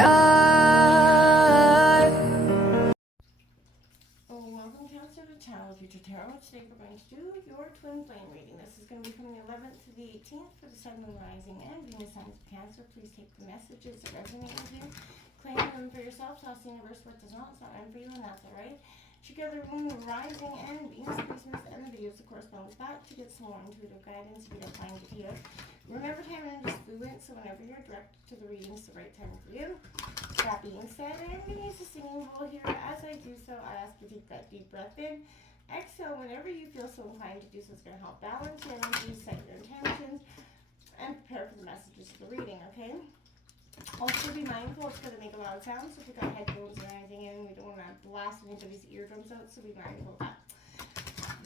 are. Welcome, Cancer, to Channel Future Tarot. Today we're going to do your twin flame reading. This is going to be from the 11th to the 18th for the Sun, Moon, Rising, and Venus signs of Cancer. Please take the messages that resonate with you. Claim them for yourself. Toss the universe what does not. It's not meant for you, and that's alright. Together, Moon, Rising, and Venus placements and the videos that correspond with that to get some more intuitive guidance if you don't find it here. Remember, time and is fluent, so whenever you're directed to the reading, it's the right time for you. That being said, I'm going to use the singing bowl here. As I do so, I ask you to take that deep breath in. Exhale whenever you feel so inclined to do so. It's going to help balance your energy, set your intentions, and prepare for the messages of the reading, okay? Also be mindful, it's going to make a loud sound, so if you've got headphones or anything in, we don't want to blast anybody's eardrums out, so be mindful of that.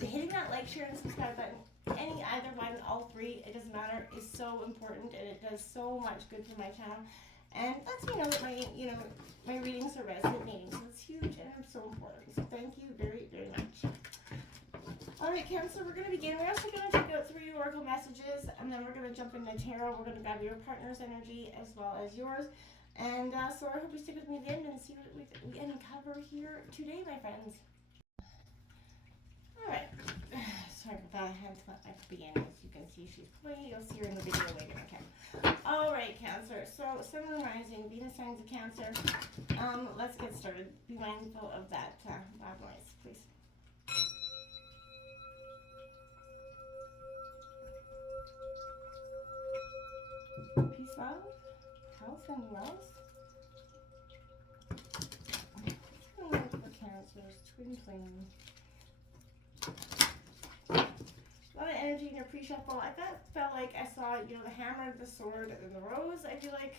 Hitting that like, share, and subscribe button, either one, all three, it doesn't matter, is so important, and it does so much good for my channel. And lets me know that my readings are resonating, so it's huge and it's so important. So thank you very, very much. Alright, Cancer, we're going to begin. We're also going to take out 3 oracle messages, and then we're going to jump into tarot. We're going to grab your partner's energy as well as yours. And so I hope you stick with me at the end and see what we uncover here today, my friends. Alright. Sorry about that. I had to let my puppy in. As you can see, she's playing. You'll see her in the video later. Okay. Alright, Cancer. So, Sun, Moon, Rising, Venus signs of Cancer. Let's get started. Be mindful of that loud noise, please. Peace, love, health, and wealth. What's going on for Cancer's twin flame? A lot of energy in your pre-shuffle. I felt like I saw, the hammer, the sword, and the rose. I feel like,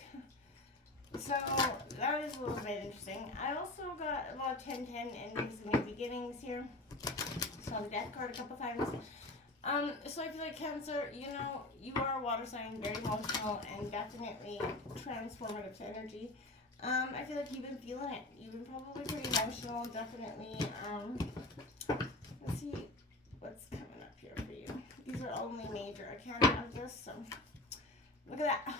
so that is a little bit interesting. I also got a lot of 10-10 endings and new beginnings here. Saw the death card a couple times. So I feel like Cancer, you are a water sign, very emotional, and definitely transformative to energy. I feel like you've been feeling it. You've been probably pretty emotional, definitely. Let's see what's coming up here for you. These are only major. I can't have this, so look at that.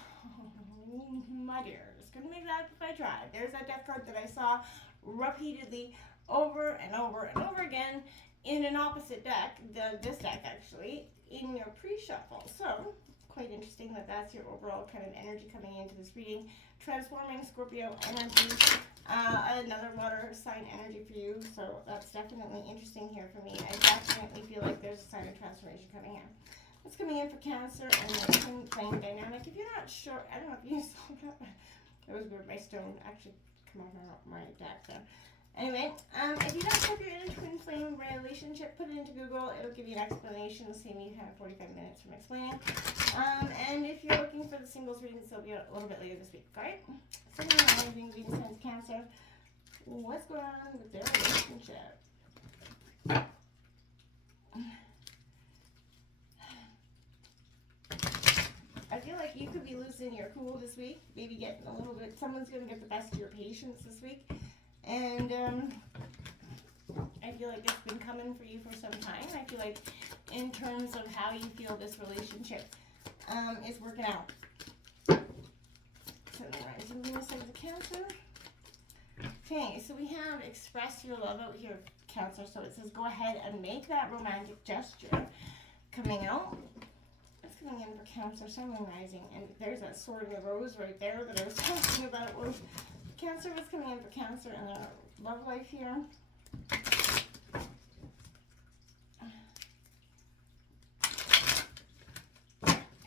Oh, my dear. Just couldn't make that if I tried. There's that death card that I saw repeatedly over and over and over again in an opposite deck, this deck actually, in your pre-shuffle. So, quite interesting that that's your overall kind of energy coming into this reading. Transforming Scorpio energy, another water sign energy for you, so that's definitely interesting here for me. I definitely feel like there's a sign of transformation coming in. What's coming in for Cancer and the twin flame dynamic? If you're not sure, I don't know if you saw that. That was weird, my stone actually come off my deck there. Anyway, if you don't know if you're in a twin flame relationship, put it into Google. It'll give you an explanation. Save you kind of 45 minutes from explaining. And if you're looking for the singles readings, they'll be a little bit later this week. All right? So, Rising, Venus signs Cancer. What's going on with their relationship? I feel like you could be losing your cool this week. Maybe getting a little bit. Someone's going to get the best of your patience this week. And I feel like it's been coming for you for some time. I feel like in terms of how you feel this relationship is working out. So, Rising, Venus signs of Cancer. Okay, so we have express your love out here, Cancer. So it says go ahead and make that romantic gesture coming out. What's coming in for Cancer, Sun, Moon, Rising? And there's that sword and the rose right there that I was talking about. Well, Cancer, what's coming in for Cancer and their love life here?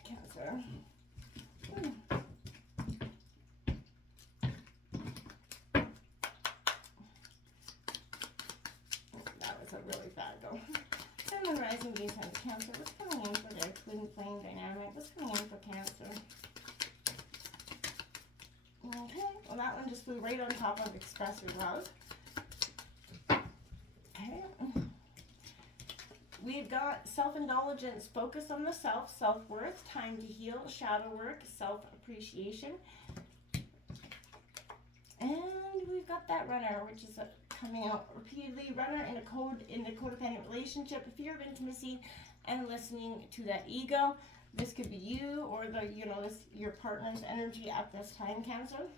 Cancer. That was a really bad go. Sun, Moon, Rising, Venus signs of Cancer. What's coming in for their twin flame dynamic? What's coming in for Cancer? Okay, well that one just flew right on top of express your love. Okay. We've got self-indulgence, focus on the self, self-worth, time to heal, shadow work, self-appreciation. And we've got that runner, which is coming out repeatedly. Runner in a codependent relationship, fear of intimacy, and listening to that ego. This could be you or your partner's energy at this time, Cancer.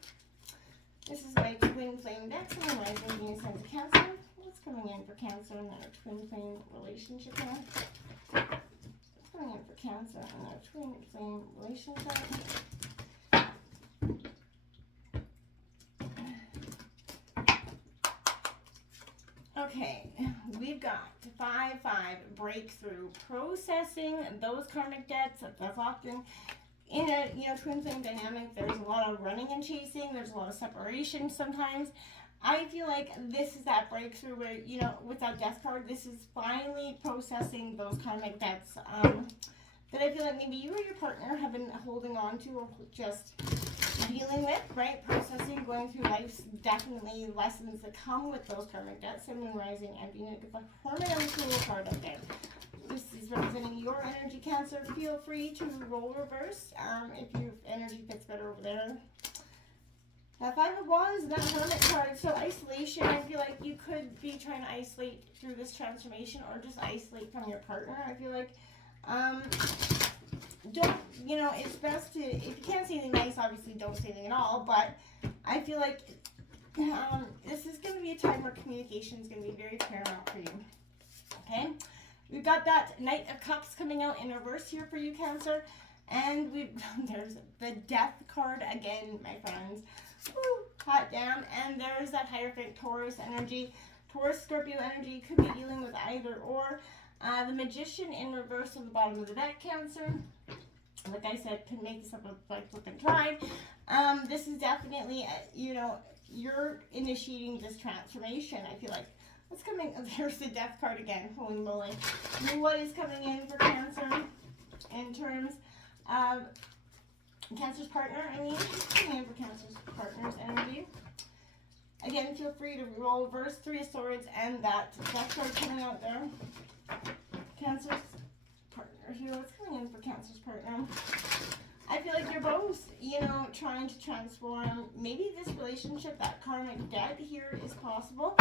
This is my twin flame deck, and my Venus signs of Cancer. What's coming in for Cancer in their twin flame relationship here? What's coming in for Cancer in their twin flame relationship? Okay, we've got 5-5 breakthrough, processing those karmic debts. That's often in a twin flame dynamic. There's a lot of running and chasing. There's a lot of separation sometimes. I feel like this is that breakthrough where, with that death card, this is finally processing those karmic debts that I feel like maybe you or your partner have been holding on to or just dealing with, right? Processing, going through life's definitely lessons that come with those karmic debts. And Moon Rising and Venus, the Hermit and the Fool card up there. This is representing your energy, Cancer. Feel free to roll reverse if your energy fits better over there. That 5 of Wands, that Hermit card. So isolation, I feel like you could be trying to isolate through this transformation or just isolate from your partner. I feel like don't, it's best to, if you can't say anything nice, obviously don't say anything at all, but I feel like this is going to be a time where communication is going to be very paramount for you, okay? We've got that Knight of Cups coming out in reverse here for you, Cancer, and there's the Death card again, my friends. Woo, hot damn, and there's that Hierophant Taurus energy. Taurus, Scorpio energy, could be dealing with either or. The Magician in reverse on the bottom of the deck, Cancer. Like I said, couldn't make this up like flipping tried. This is definitely, you're initiating this transformation. I feel like what's coming. There's the Death card again. Holy moly! What is coming in for Cancer in terms of Cancer's partner? Coming in for Cancer's partner's energy. Again, feel free to roll reverse 3 of Swords and that Death card coming out there. Cancer's partner here. What's coming in for Cancer's partner? I feel like you're both, trying to transform maybe this relationship. That karmic debt here is possible.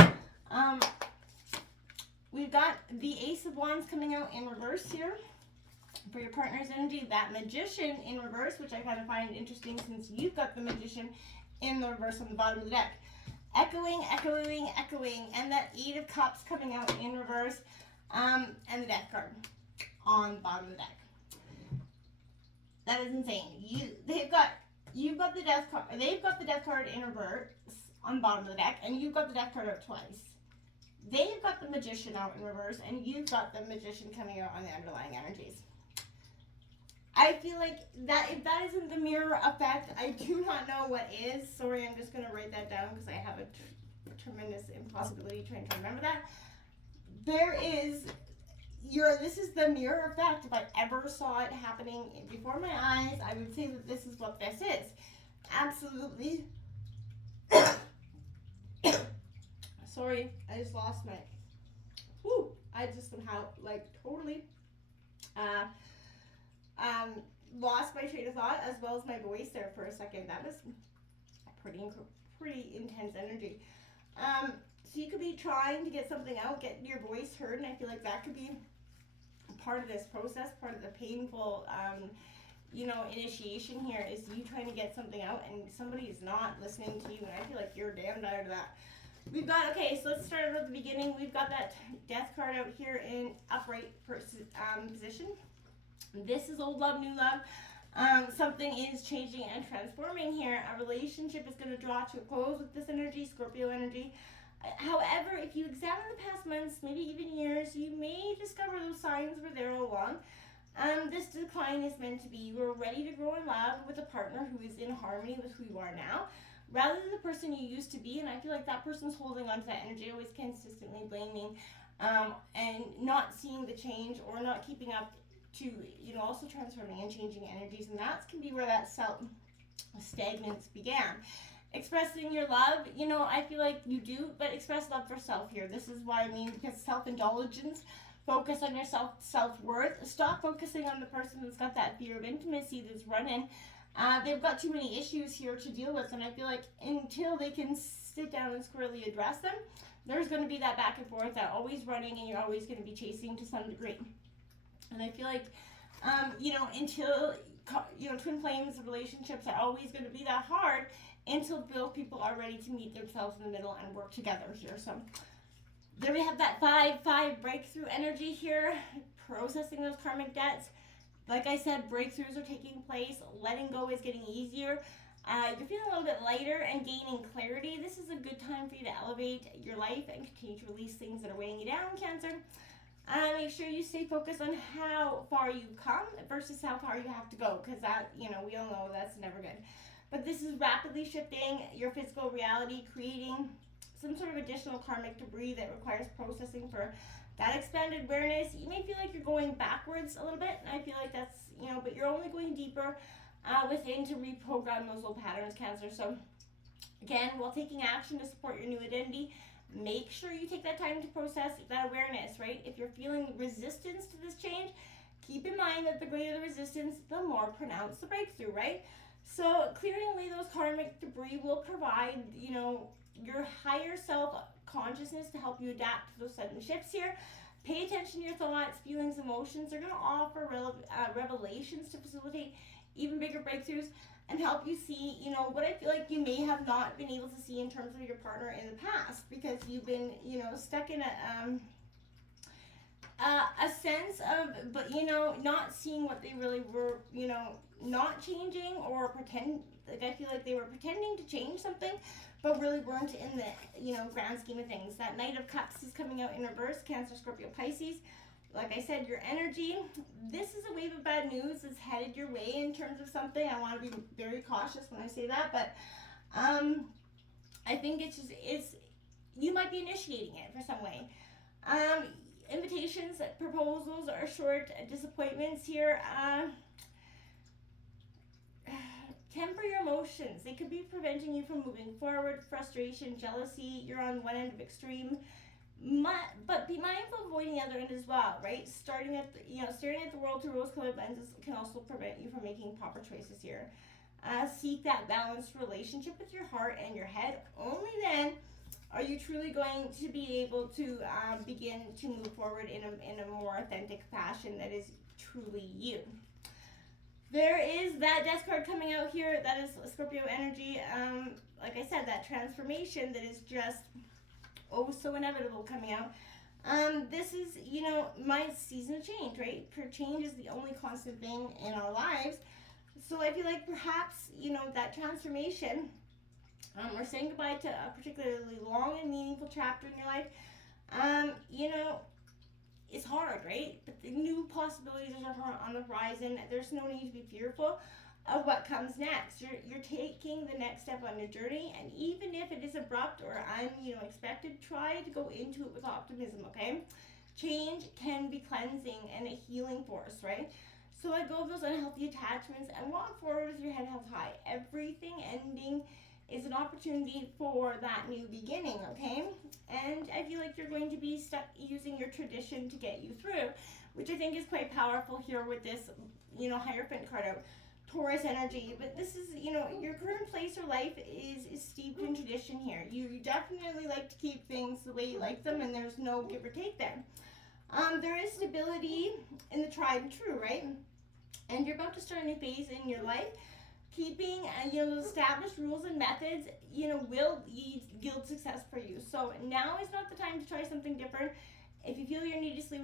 We've got the Ace of Wands coming out in reverse here for your partner's energy. That Magician in reverse, which I kind of find interesting since you've got the Magician in the reverse on the bottom of the deck. Echoing, echoing, echoing, and that 8 of Cups coming out in reverse. And the Death card on the bottom of the deck. That is insane. You've got the Death card. They've got the Death card in reverse on the bottom of the deck, and you've got the Death card out twice. They've got the Magician out in reverse, and you've got the Magician coming out on the underlying energies. I feel like that if that isn't the mirror effect, I do not know what is. Sorry, I'm just gonna write that down because I have a tremendous impossibility trying to remember that. This is the mirror effect. If I ever saw it happening before my eyes, I would say that this is what this is. Absolutely. Sorry, I just lost my, I just somehow, totally, lost my train of thought as well as my voice there for a second. That was pretty intense energy. So you could be trying to get something out, get your voice heard, and I feel like that could be part of this process, part of the painful, initiation here is you trying to get something out and somebody is not listening to you, and I feel like you're damn tired of that. We've got, okay, so let's start at the beginning. We've got that Death card out here in upright position. This is old love, new love. Something is changing and transforming here. A relationship is going to draw to a close with this energy, Scorpio energy. However, if you examine the past months, maybe even years, you may discover those signs were there all along. This decline is meant to be you are ready to grow in love with a partner who is in harmony with who you are now, rather than the person you used to be. And I feel like that person's holding on to that energy, always consistently blaming and not seeing the change or not keeping up to, also transforming and changing energies. And that can be where that stagnance began. Expressing your love, I feel like you do, but express love for self here. This is why because self-indulgence, focus on your self-worth. Stop focusing on the person that's got that fear of intimacy that's running. They've got too many issues here to deal with, and I feel like until they can sit down and squarely address them, there's going to be that back and forth, that always running, and you're always going to be chasing to some degree. And I feel like, until twin flames relationships are always going to be that hard until both people are ready to meet themselves in the middle and work together here. So there we have that 5-5 breakthrough energy here, processing those karmic debts. Like I said, breakthroughs are taking place. Letting go is getting easier. You're feeling a little bit lighter and gaining clarity. This is a good time for you to elevate your life and continue to release things that are weighing you down, Cancer. Make sure you stay focused on how far you come versus how far you have to go, because that, we all know that's never good. But this is rapidly shifting your physical reality, creating some sort of additional karmic debris that requires processing for that expanded awareness. You may feel like you're going backwards a little bit, and I feel like that's, but you're only going deeper within to reprogram those old patterns, Cancer. So again, while taking action to support your new identity, make sure you take that time to process that awareness, right? If you're feeling resistance to this change, keep in mind that the greater the resistance, the more pronounced the breakthrough, right? So clearing away those karmic debris will provide, your higher self consciousness to help you adapt to those sudden shifts here. Pay attention to your thoughts, feelings, emotions. They're going to offer revelations to facilitate even bigger breakthroughs and help you see, what I feel like you may have not been able to see in terms of your partner in the past, because you've been, stuck in a sense of, but, not seeing what they really were, not changing, or I feel like they were pretending to change something, but really weren't in the, grand scheme of things. That Knight of Cups is coming out in reverse, Cancer, Scorpio, Pisces. Like I said, your energy, this is a wave of bad news that's headed your way in terms of something. I want to be very cautious when I say that, but I think you might be initiating it for some way. Invitations, proposals are short, disappointments here. Temper your emotions. They could be preventing you from moving forward. Frustration, jealousy, you're on one end of extreme. But be mindful of avoiding the other end as well, right? Staring at the world through rose-colored lenses can also prevent you from making proper choices here. Seek that balanced relationship with your heart and your head. Only then are you truly going to be able to begin to move forward in a more authentic fashion that is truly you. There is that Death card coming out here. That is Scorpio energy. Like I said, that transformation that is just so inevitable coming out. This is, my season of change, right? Change is the only constant thing in our lives. So I feel like perhaps, that transformation, or saying goodbye to a particularly long and meaningful chapter in your life, it's hard, right? But the new possibilities are on the horizon. There's no need to be fearful of what comes next. You're taking the next step on your journey, and even if it is abrupt or unexpected, try to go into it with optimism, okay? Change can be cleansing and a healing force, right? So let go of those unhealthy attachments and walk forward with your head held high. Everything ending is an opportunity for that new beginning, okay? And I feel like you're going to be stuck using your tradition to get you through, which I think is quite powerful here with this, Hierophant card out. Taurus energy, but this is, your current place or life is steeped in tradition here. You definitely like to keep things the way you like them, and there's no give or take there. There is stability in the tried and true, right? And you're about to start a new phase in your life. Keeping, those established rules and methods, will yield success for you. So now is not the time to try something different. If you feel you're needlessly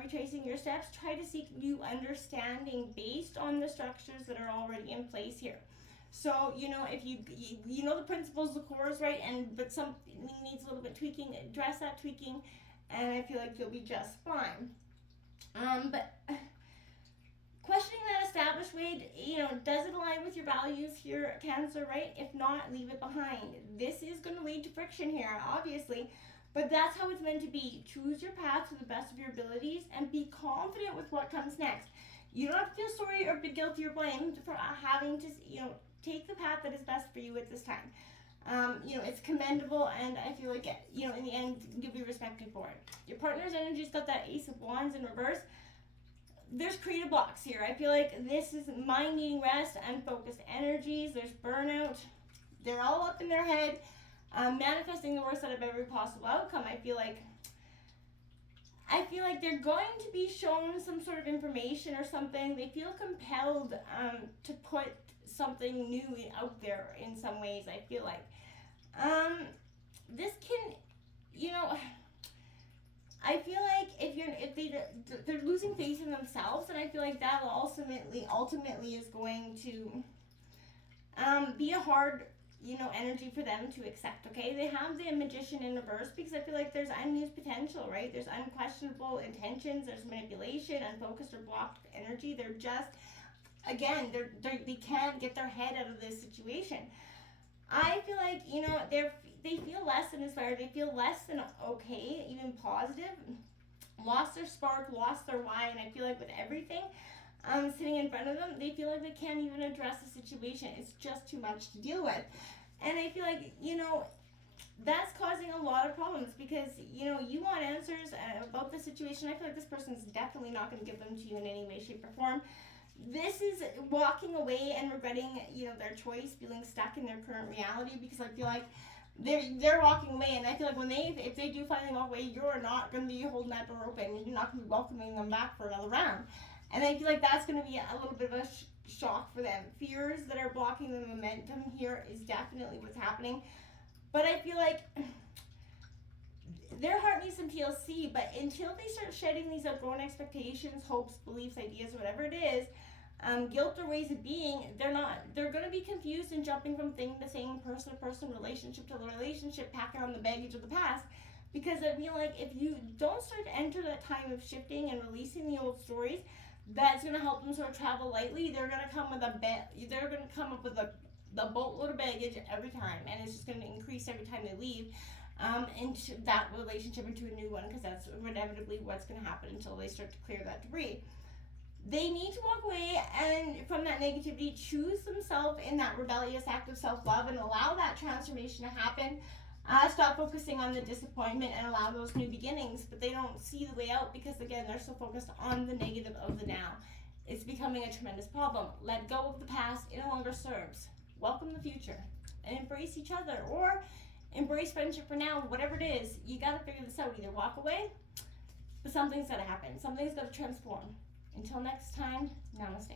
retracing your steps, try to seek new understanding based on the structures that are already in place here. So, if you know the principles, the cores, right, but something needs a little bit tweaking, address that tweaking, and I feel like you'll be just fine. But questioning that established way, does it align with your values here, Cancer, right? If not, leave it behind. This is going to lead to friction here, obviously. But that's how it's meant to be. Choose your path to the best of your abilities and be confident with what comes next. You don't have to feel sorry or be guilty or blamed for having to, take the path that is best for you at this time. It's commendable, and I feel like, in the end, you'll be respected for it. Your partner's energy's got that Ace of Wands in reverse. There's creative blocks here. I feel like this is mind needing rest, unfocused energies. There's burnout. They're all up in their head. Manifesting the worst out of every possible outcome. I feel like I feel like they're going to be shown some sort of information or something. They feel compelled to put something new out there in some ways. I feel like this can, you know, I feel like they're losing faith in themselves, and I feel like that ultimately is going to be a hard, energy for them to accept. Okay, they have the magician in reverse because I feel like there's unused potential, right? There's unquestionable intentions. There's manipulation, unfocused or blocked energy. They're just, again, they can't get their head out of this situation. I feel like they feel less than inspired. They feel less than okay, even positive. Lost their spark, lost their why, and I feel like with everything sitting in front of them, they feel like they can't even address the situation. It's just too much to deal with, and I feel like that's causing a lot of problems because you want answers about the situation. I feel like this person's definitely not going to give them to you in any way, shape, or form. This is walking away and regretting, their choice, feeling stuck in their current reality because I feel like they're walking away, and I feel like if they do finally walk away, you're not going to be holding that door open, and you're not going to be welcoming them back for another round. And I feel like that's going to be a little bit of a shock for them. Fears that are blocking the momentum here is definitely what's happening. But I feel like their heart needs some TLC, but until they start shedding these outgrown expectations, hopes, beliefs, ideas, whatever it is, guilt or ways of being, they're going to be confused and jumping from thing to thing, person to person, relationship to relationship, packing on the baggage of the past. Because I feel like if you don't start to enter that time of shifting and releasing the old stories, that's going to help them sort of travel lightly. They're going to come up with a boatload of baggage every time, and it's just going to increase every time they leave into that relationship, into a new one, because that's inevitably what's going to happen until they start to clear that debris. They need to walk away and from that negativity, choose themselves in that rebellious act of self-love and allow that transformation to happen. Stop focusing on the disappointment and allow those new beginnings, but they don't see the way out because, again, they're so focused on the negative of the now. It's becoming a tremendous problem. Let go of the past. It no longer serves. Welcome the future and embrace each other, or embrace friendship for now. Whatever it is, you got to figure this out. Either walk away, but something's got to happen. Something's got to transform. Until next time, namaste.